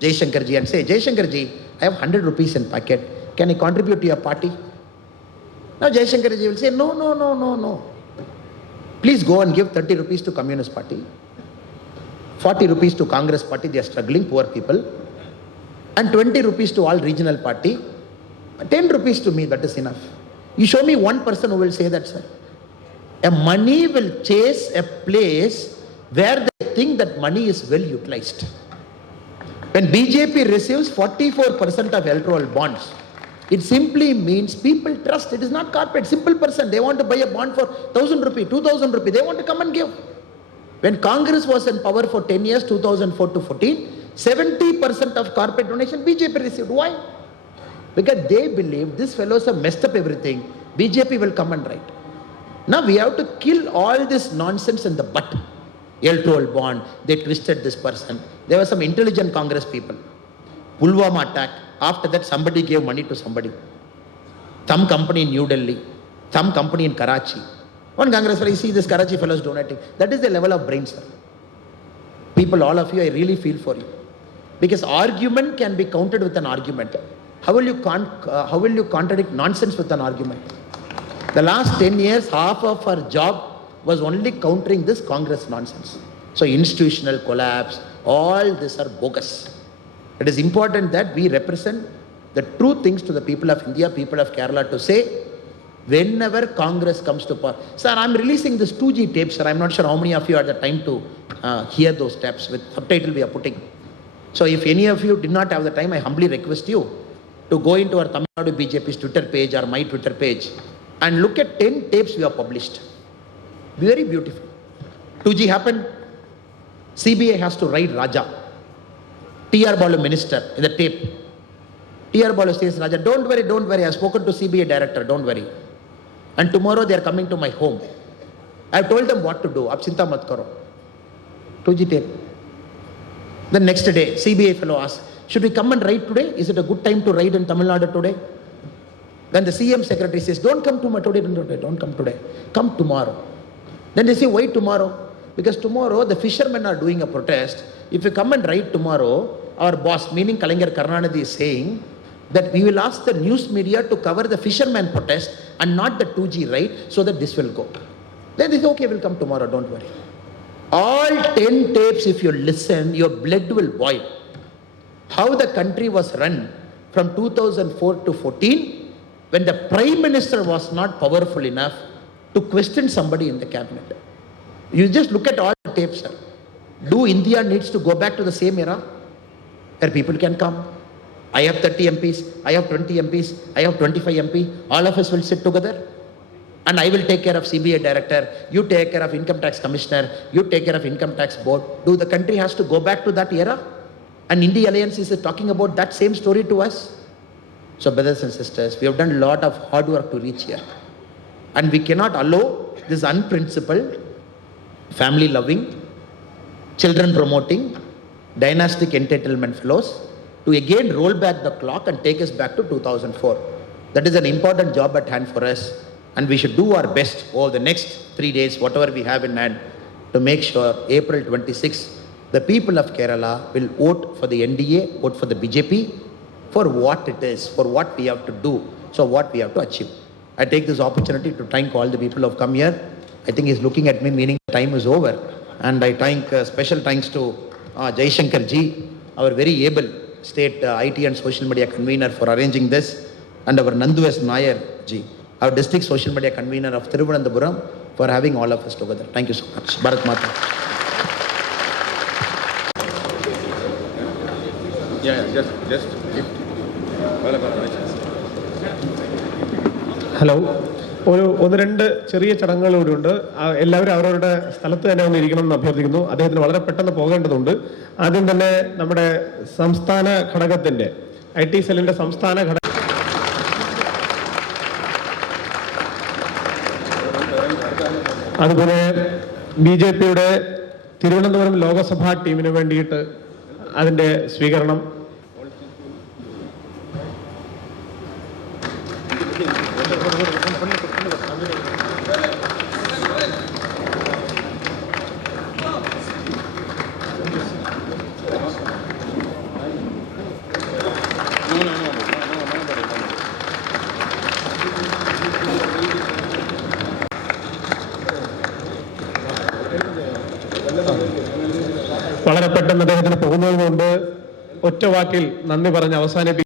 Jaishankar ji, and say, Jaishankar ji, I have 100 rupees in packet. Can I contribute to your party? Now Jaishankar ji will say, no. Please go and give 30 rupees to Communist Party, 40 rupees to Congress Party, they are struggling, poor people, and 20 rupees to all regional party, 10 rupees to me, that is enough. You show me one person who will say that, sir. A money will chase a place where they think that money is well utilized. When BJP receives 44% of electoral bonds, it simply means people trust. It is not corporate. Simple person. They want to buy a bond for 1,000 rupees, 2,000 rupees. They want to come and give. When Congress was in power for 10 years, 2004 to 14, 70% of corporate donation BJP received. Why? Because they believe these fellows have messed up everything. BJP will come and write. Now we have to kill all this nonsense in the butt. Electoral bond, they twisted this person. There were some intelligent Congress people. Pulwama attack. After that, somebody gave money to somebody. Some company in New Delhi, some company in Karachi. One Congress fellow, you see this Karachi fellow is donating. That is the level of brain, sir. People, all of you, I really feel for you. Because argument can be countered with an argument. How will you contradict nonsense with an argument? The last 10 years, half of our job was only countering this Congress nonsense. So institutional collapse, all this are bogus. It is important that we represent the true things to the people of India, people of Kerala, to say, whenever Congress comes to power. Sir, I'm releasing this 2G tape, sir. I'm not sure how many of you had the time to hear those tapes with subtitle we are putting. So if any of you did not have the time, I humbly request you to go into our Tamil Nadu BJP's Twitter page or my Twitter page and look at 10 tapes we have published. Very beautiful. 2G happened. CBI has to write Raja. T.R. Balu minister in the tape. T.R. Balu says, Raja, don't worry. I've spoken to CBI director, don't worry. And tomorrow they are coming to my home. I've told them what to do. Ab chinta mat karo. 2G tape. The next day, CBI fellow asks, should we come and write today? Is it a good time to write in Tamil Nadu today? Then the CM secretary says, don't come today, don't come today. Come tomorrow. Then they say, why tomorrow? Because tomorrow the fishermen are doing a protest. If you come and write tomorrow, our boss, meaning Kalaignar Karunanidhi, is saying that we will ask the news media to cover the fisherman protest and not the 2G right, so that this will go. Then they say, okay, we'll come tomorrow, don't worry. All 10 tapes, if you listen, your blood will boil. How the country was run from 2004 to 14, when the Prime Minister was not powerful enough to question somebody in the cabinet. You just look at all the tapes, sir. Do India needs to go back to the same era where people can come? I have 30 MPs, I have 20 MPs, I have 25 MP. All of us will sit together. And I will take care of CBI director, you take care of income tax commissioner, you take care of income tax board. Do the country has to go back to that era? And India Alliance is talking about that same story to us. So brothers and sisters, we have done a lot of hard work to reach here. And we cannot allow this unprincipled, family loving, children promoting, dynastic entitlement fellows to again roll back the clock and take us back to 2004. That is an important job at hand for us. And we should do our best over the next 3 days, whatever we have in hand, to make sure April 26, the people of Kerala will vote for the NDA, vote for the BJP, for what it is, for what we have to do, so what we have to achieve. I take this opportunity to thank all the people who have come here. I think he's looking at me, meaning time is over. And I thank, special thanks to Jaishankar ji, our very able state IT and social media convener, for arranging this, and our Nandu S. Nair ji, our district social media convener of Thiruvananthapuram, for having all of us together. Thank you so much. Bharat Mata. Just hello, ഒന്ന് രണ്ട് ചെറിയ ചടങ്ങുകൾ കൂടി ഉണ്ട്. എല്ലാവരും അവരവരുടെ സ്ഥലത്ത് തന്നെ ഒന്ന് ഇരിക്കണം എന്ന് അഭ്യർത്ഥിക്കുന്നു. അദ്ദേഹത്തിന് വളരെ പെട്ടെന്ന് പോകേണ്ടതുണ്ട്. ആദ്യം തന്നെ നമ്മുടെ സംസ്ഥാന ഘടകത്തിന്റെ IT സെല്ലിന്റെ സംസ്ഥാന ഘടക അതുപോലെ BJPയുടെ തിരുവനന്തപുരം ലോകസഭാ ടീമിന് വേണ്ടിയിട്ട് അതിന്റെ സ്വീകരണം. വളരെ പെട്ടെന്ന് അദ്ദേഹത്തിന് പോകുന്നതുകൊണ്ട് ഒറ്റ വാക്കിൽ നന്ദി പറഞ്ഞ് അവസാനിപ്പിക്കും.